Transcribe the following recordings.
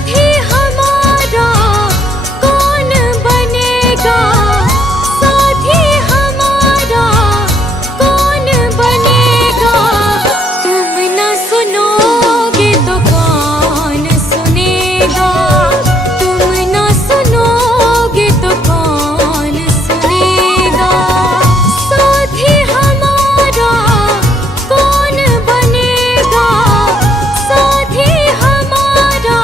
साथी हमारा कौन बनेगा, साथी हमारा कौन बनेगा। तुम न सुनोगे तो कौन सुनेगा, तुम न सुनोगे तो कौन सुनेगा। साथी हमारा कौन बनेगा, साथी हमारा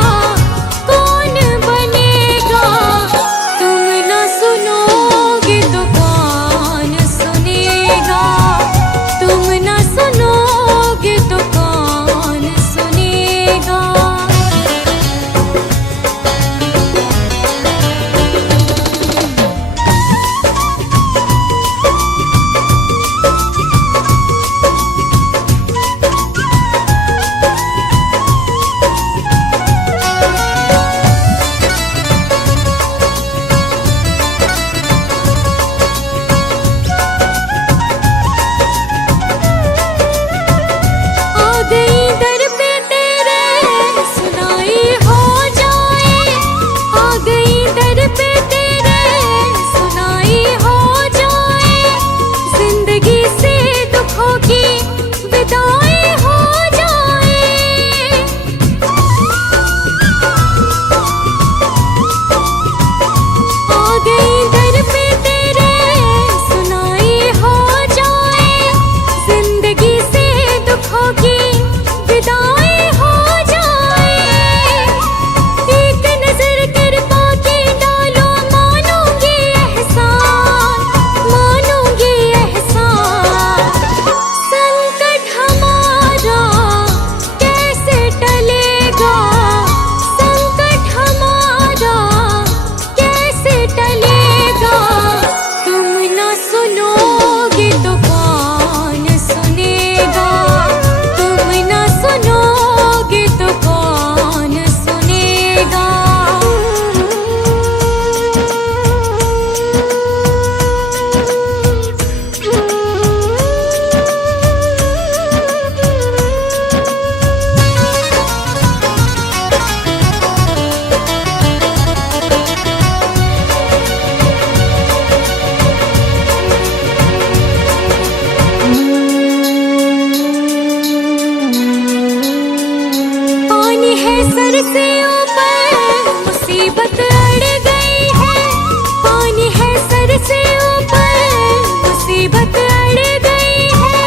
कौन बनेगा। तुम न सुनोगे तो कौन सुनेगा, तुम न सुनोगे तो कौन सुनेगा। आ गई दर पे तेरे सुनाई हो जाए, आ गई दर पे तेरे सुनाई हो जाए। जिंदगी से दुखों की विदाई हो जाए। आ गई दर पे तेरे सुनाई हो जाए। जिंदगी से दुखों की विदाई हो जाए। एक नजर कृपा की डालो, मानूंगी एहसान, मानूंगी एहसान। संकट हमारा कैसे टलेगा, संकट हमारा कैसे टलेगा। तुम न सुनोगे तो कौन सुनेगा, तुम न सुनोगे तो कौन सुनेगा। पानी है सर से ऊपर, मुसीबत अड़ गई है। पानी है सर से ऊपर, मुसीबत अड़ गई है।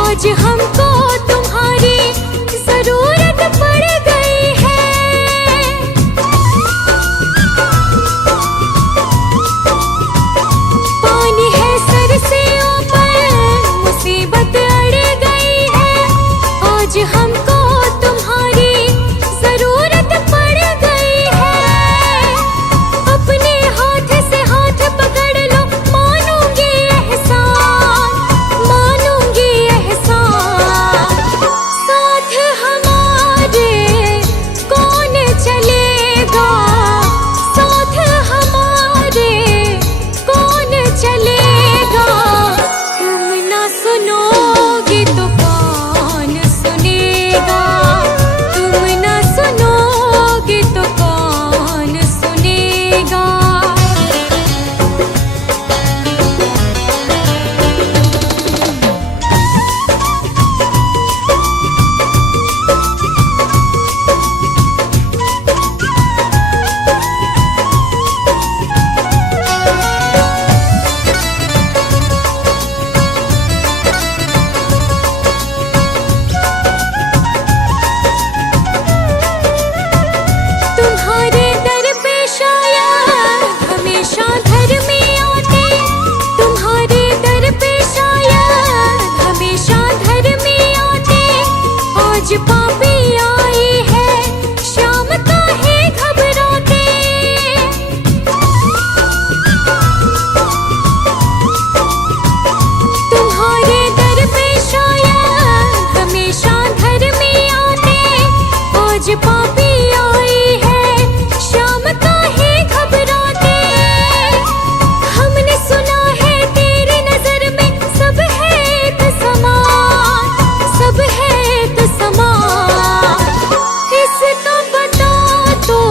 आज हमको तुम्हारी जरूरत पड़ गई है। पानी है सर से ऊपर, मुसीबत अड़ गई है। आज हमको तुम्हारी जरूरत पड़ गई है। अपने हाथ से हाथ पकड़ लो, मानूंगी एहसान, मानूंगी एहसान। साथ हमारे कौन चलेगा, साथ हमारे कौन चलेगा। तुम न सुनोगे तो कौन सुनेगा, तुम न सुनोगे तो कौन सुनेगा। तुम्हारे दर पे शायद हमेशा धर्मी आते, तुम्हारे दर पे शायद हमेशा धर्मी आते। आज पापी आई है, शाम काहे घबराते। तुम्हारे दर पे शायद हमेशा धर्मी आते। आज पापी आई है, शाम काहे घबराते। हमने सुना है तेरी नजर में सब है एक समान, सब है एक समान। इसका बता दो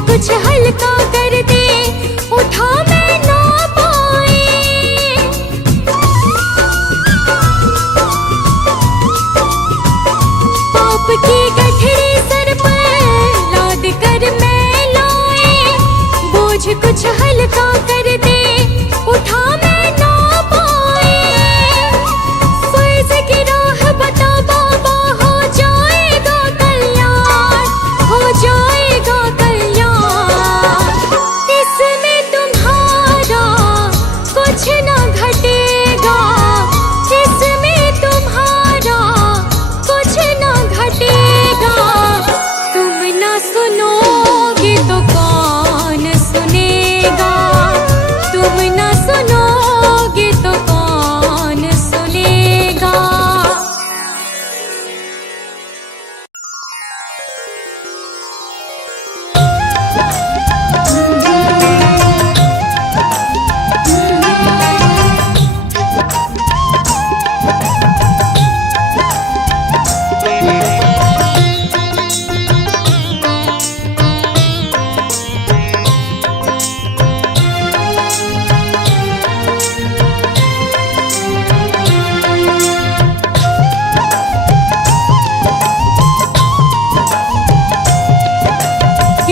कुछ हल्का कर दे, उठा मैं ना पाए। पाप की गठरी सर पर लाद कर मैं लाए, बोझ कुछ हल्का कर दे, उठा मैं ना पाए। फर्ज की राह बता बाबा, हो जाएगा कल्याण, हो जाएगा कल्याण। इसमें तुम्हारा कुछ ना घटेगा, इसमें तुम्हारा कुछ ना घटेगा। तुम ना सुनोगे तो कौन सुनेगा, तुम ना सुनोगे तो कौन सुनेगा।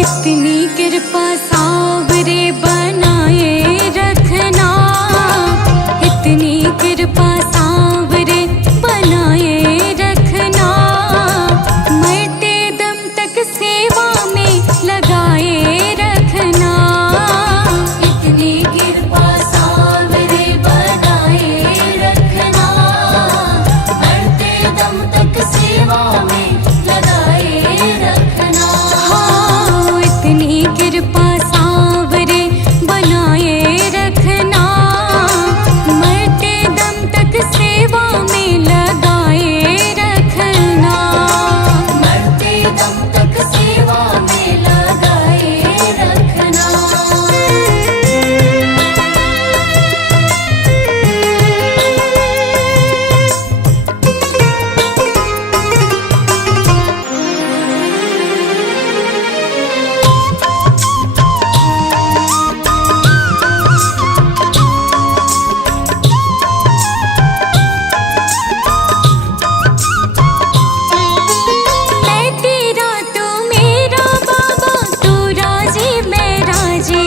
इतनी कृपा सावरे बनाए रखना, इतनी कृपा सावरे बनाए रखना। मरते दम तक सेवा में लगाए रखना, इतनी कृपा सावरे बनाए रखना। मरते दम तक सेवा में लगाए रखना। हाँ, इतनी कृपा सावरे बनाए रखना। मरते दम तक सेवा में लगाए रखना। मरते दम तक सेवा में लगाए रखना। मैं तेरा तू मेरा बाबा, तू राजी मैं राजी,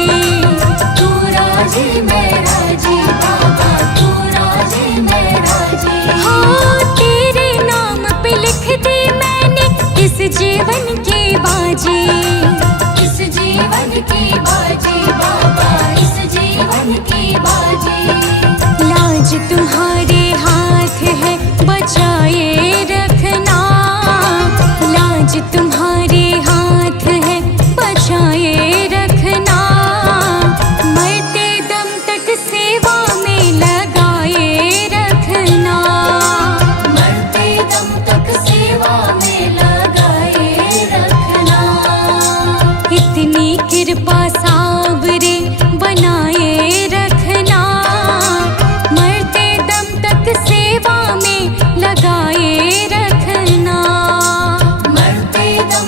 तू राजी मैं राजी बाबा, तू राजी मैं राजी। हाँ, तेरे नाम पे लिख दी मैंने इस जीवन की बाजी, इस जीवन की बाजी बाबा, इस जीवन की बाजी। लाज तुम्हारे हाथ है बचाए रखना, लाज तुम्हारे हाथ है बचाए रखना। मरते दम तक सेवा में लगाए रखना। मरते दम तक सेवा में लगाए रखना। इतनी कृपा सावरे बनाए रखना। मरते दम तक सेवा में लगाए रखना। मरते दम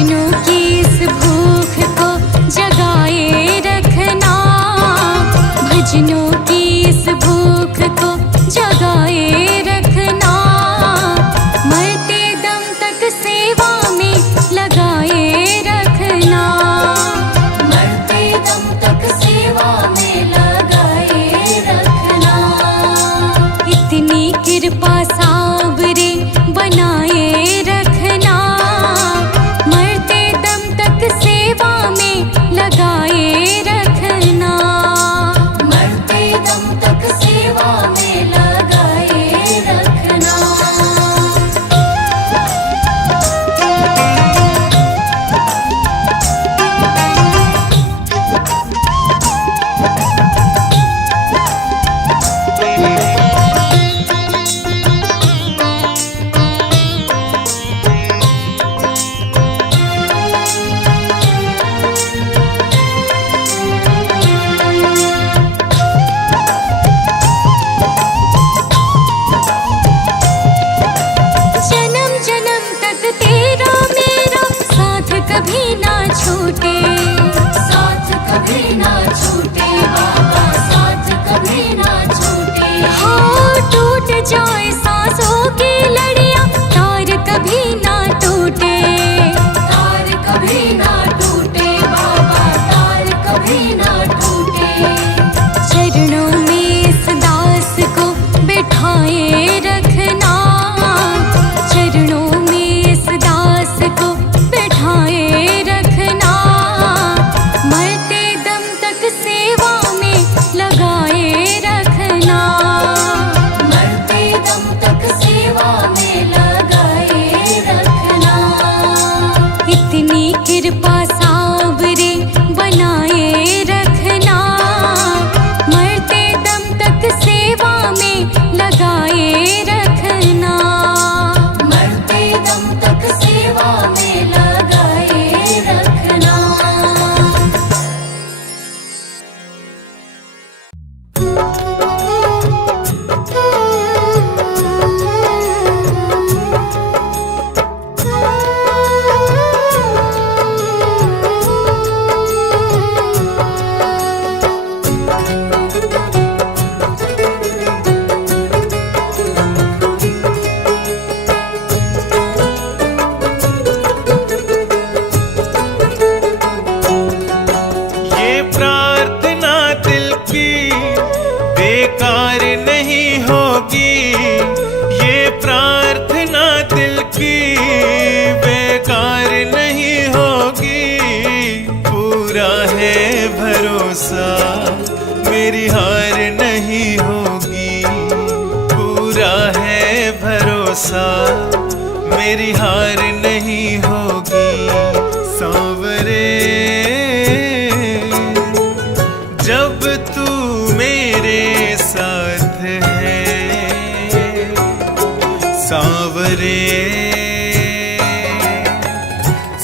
भजनों की इस भूख को जगाए रखना, भजनों की इस भूख को जगाए रखना, मरते दम तक सेवा में लगाए रखना, मरते दम तक सेवा में लगाए रखना। इतनी कृपा सावरे बनाए रखना, मरते दम तक सेवा में लगाए रखना, मरते दम तक सेवा में लगाए रखना। जन्म जन्म तक तेरा मेरा साथ कभी ना छूटे, साथ कभी ना छूटे बाबा, साथ कभी ना छूटे। हो टूट जाए सांसों की लड़ियां, तार कभी ना टूटे, तार कभी ना टूटे बाबा, तार कभी ना टूटे। चरणों में इस दास को बिठाए रखना, चरणों में इस दास को बिठाए रखना, मरते दम तक सेवा में लगाए रखना, मरते दम तक सेवा में लगाए रखना। इतनी कृपा सावरे बनाए रखना, मरते दम तक सेवा में लगाए रखना, मरते दम तक सेवा में लगाए रखना। ये प्रार्थना दिल की बेकार नहीं होगी, ये प्रार्थना दिल की बेकार नहीं होगी। पूरा है भरोसा मेरी हार नहीं होगी, पूरा है भरोसा मेरी हार नहीं होगी। सांवरे जब तू मेरे साथ है, सांवरे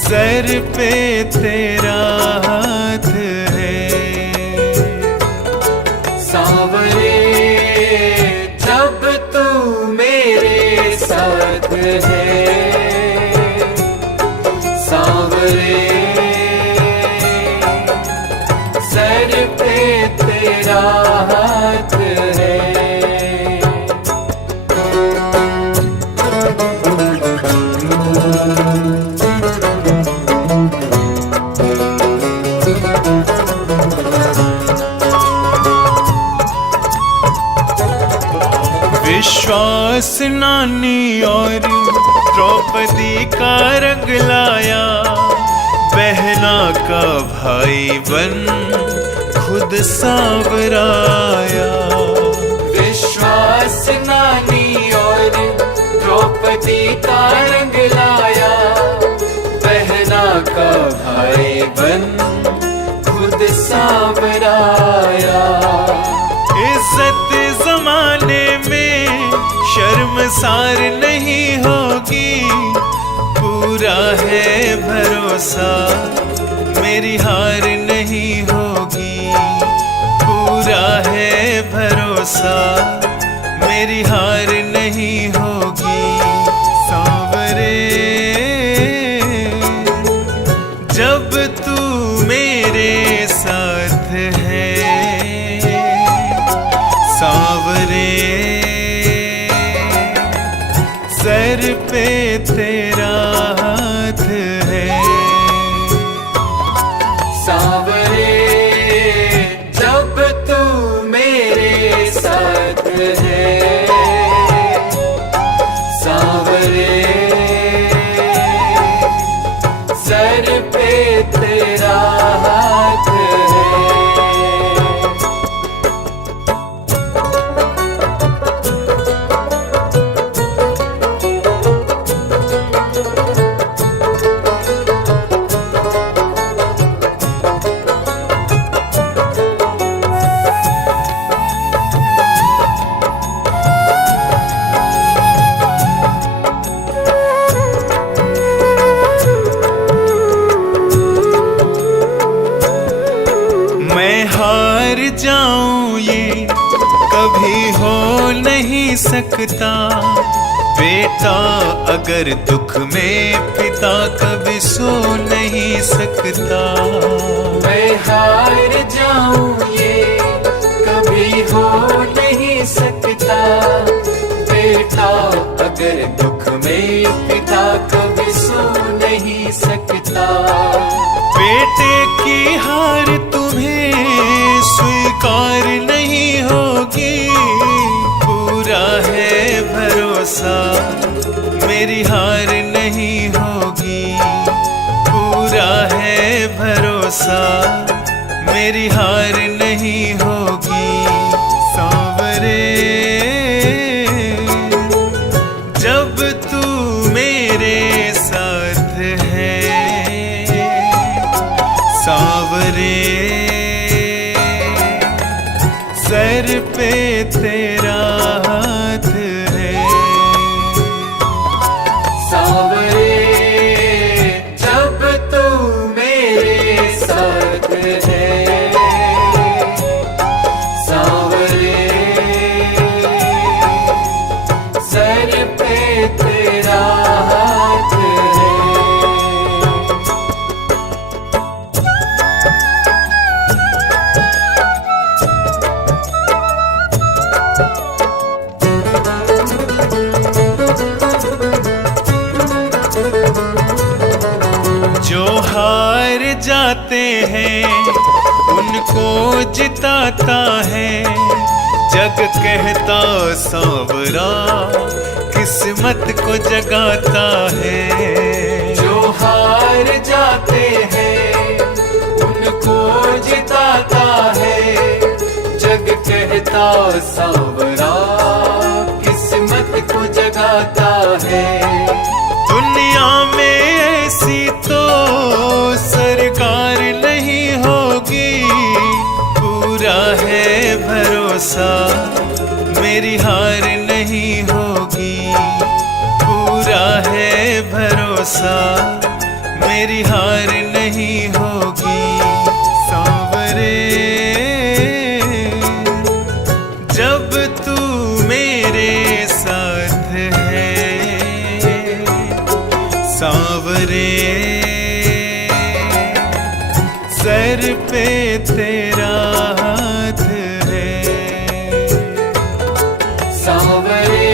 सर पे तेरा हाथ है, सांवरे जब तू मेरे साथ है, सांवरे सर पे तेरा हाथ है। विश्वास नानी और द्रौपदी का रंग लाया, बहना का भाई बन खुद सांवराया। विश्वास नानी और द्रौपदी का रंग लाया, बहना का भाई बन खुद सांवराया। इज्जत जमाने में शर्मसार नहीं होगी, पूरा है भरोसा मेरी हार नहीं होगी, पूरा है भरोसा मेरी हार नहीं होगी। सांवरे जब तू मेरे साथ है सांवरे, सर पे तेरा हाथ है सांवरे, जब तू मेरे साथ है सांवरे, सर पे तेरा हाथ है। मैं हार जाऊं ये कभी हो नहीं सकता, बेटा अगर दुख में पिता कभी सो नहीं सकता। मैं हार जाऊं ये कभी हो नहीं सकता, बेटा अगर दुख में पिता कभी सो नहीं सकता। बेटे की हार तुम्हें स्वीकार नहीं होगी, पूरा है भरोसा मेरी हार नहीं होगी, पूरा है भरोसा मेरी हार नहीं होगी। सांवरे, जब तू मेरे साथ है सांवरे, सर पे तेरा हाथ है सांवरे, जब तू मेरे साथ है सांवरे, सर पे तेरा हाथ है। जो हार जाते हैं उनको जिताता है, जग कहता सांवरा किस्मत को जगाता है। जो हार जाते हैं उनको जिताता है, जग कहता सांवरा किस्मत को जगाता है। दुनिया में ऐसी तो सरकार नहीं होगी, पूरा है भरोसा मेरी हार नहीं होगी, पूरा है भरोसा मेरी हार नहीं होगी। सांवरे, जब तू मेरे साथ है सांवरे, सर पे तेरा हाथ है सांवरे,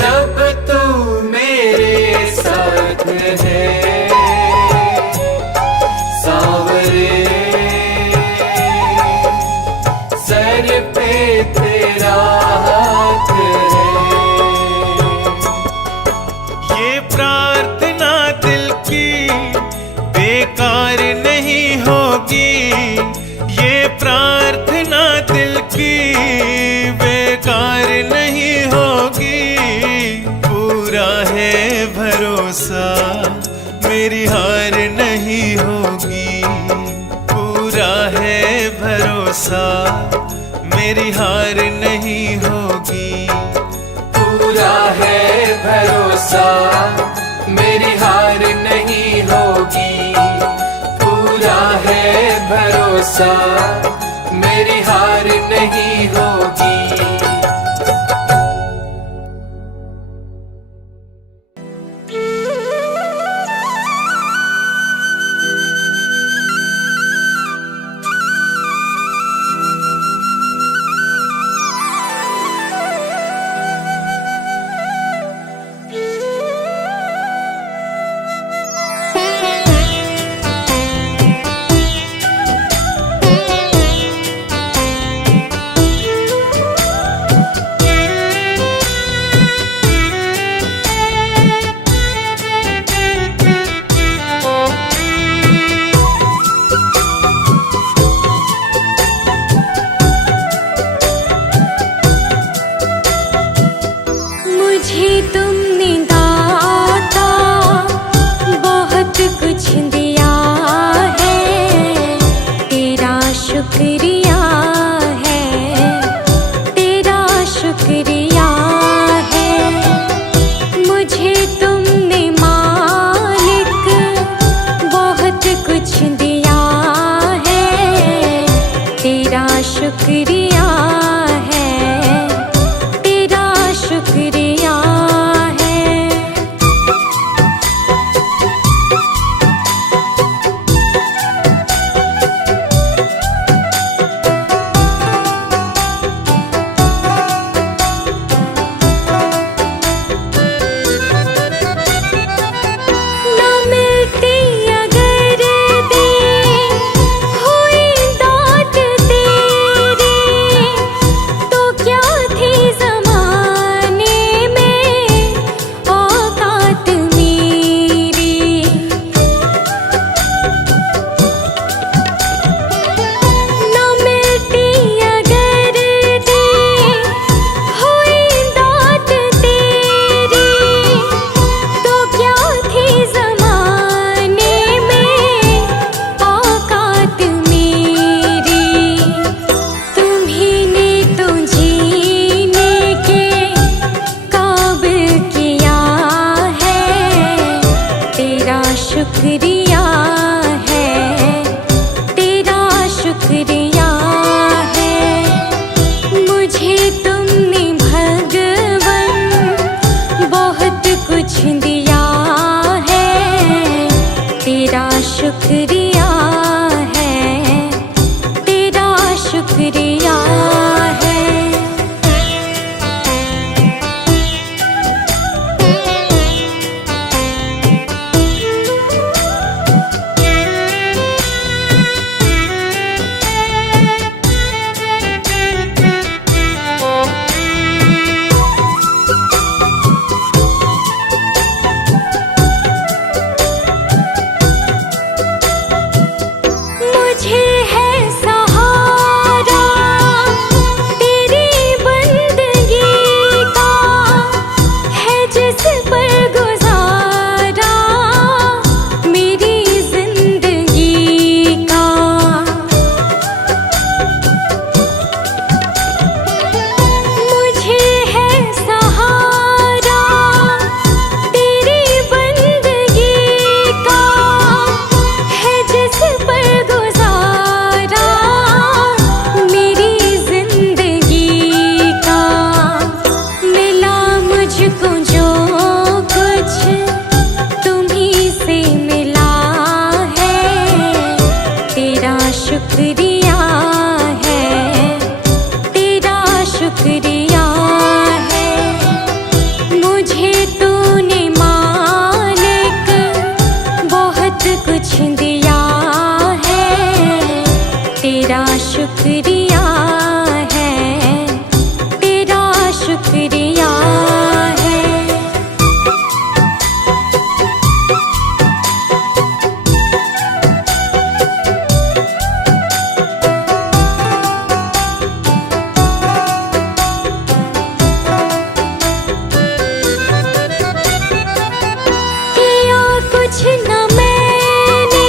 जब तू मेरे साथ है सांवरे, सर पे तेरा हाथ है। ये प्रार्थना दिल की बेकार नहीं होगी, ये प्रार्थना दिल की बेकार नहीं होगी, पूरा है भरोसा मेरी हार नहीं होगी, पूरा है भरोसा मेरी हार नहीं होगी, पूरा है भरोसा मेरी हार नहीं होगी, पूरा है भरोसा मेरी हार नहीं होगी। शुक्रिया है, तेरा शुक्रिया है। मुझे है सहारा तेरी बंदगी का, है जिस पर गुजारा मेरी जिंदगी का। मुझे है सहारा तेरी बंदगी का, है जिस पर गुजारा मेरी जिंदगी का। मिला मुझको जो कुछ तुम्ही से मिला है, तेरा शुक्रिया है, तेरा शुक्रिया है। मुझे तूने मालिक बहुत कुछ दिया है, तेरा शुक्रिया है, तेरा शुक्रिया है। किया कुछ न मैंने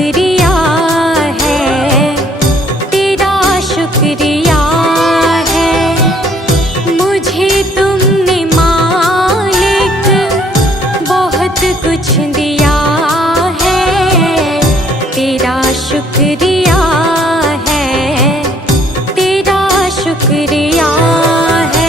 शुक्रिया है, तेरा शुक्रिया है। मुझे तुमने मालिक बहुत कुछ दिया है, तेरा शुक्रिया है, तेरा शुक्रिया है।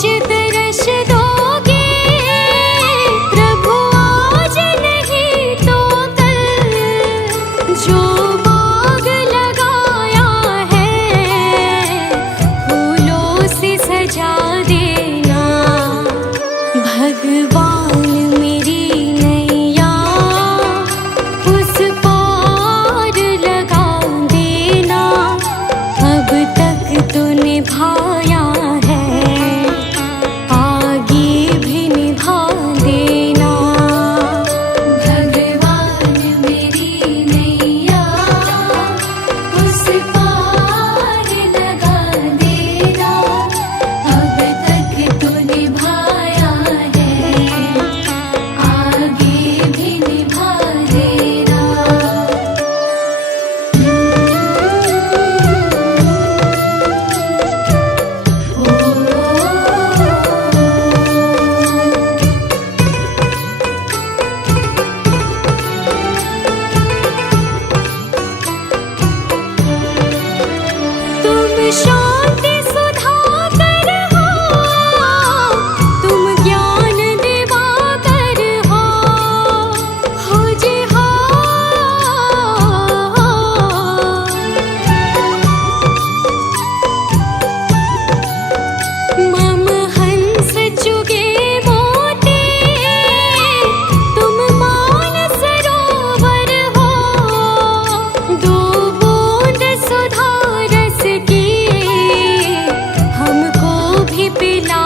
आज दर्श दोगे प्रभु, आज नहीं तो कल। जो बाग लगाया है फूलों से सजा देना। भगवान मेरी नैया उस पार लगा देना। अब तक तो निभाया है, आगे भी निभा देना। भगवान मेरी नैया उस पार लगा देना। अब तक तो निभाया है, आगे भी निभा देना। तुम शांति सुधाकर हो, तुम ज्ञान दिवाकर हो जी हो। मम हंस चुगे मोती, तुम मान सरोवर हो। दो बूंद सुधा रस की हमको भी पिला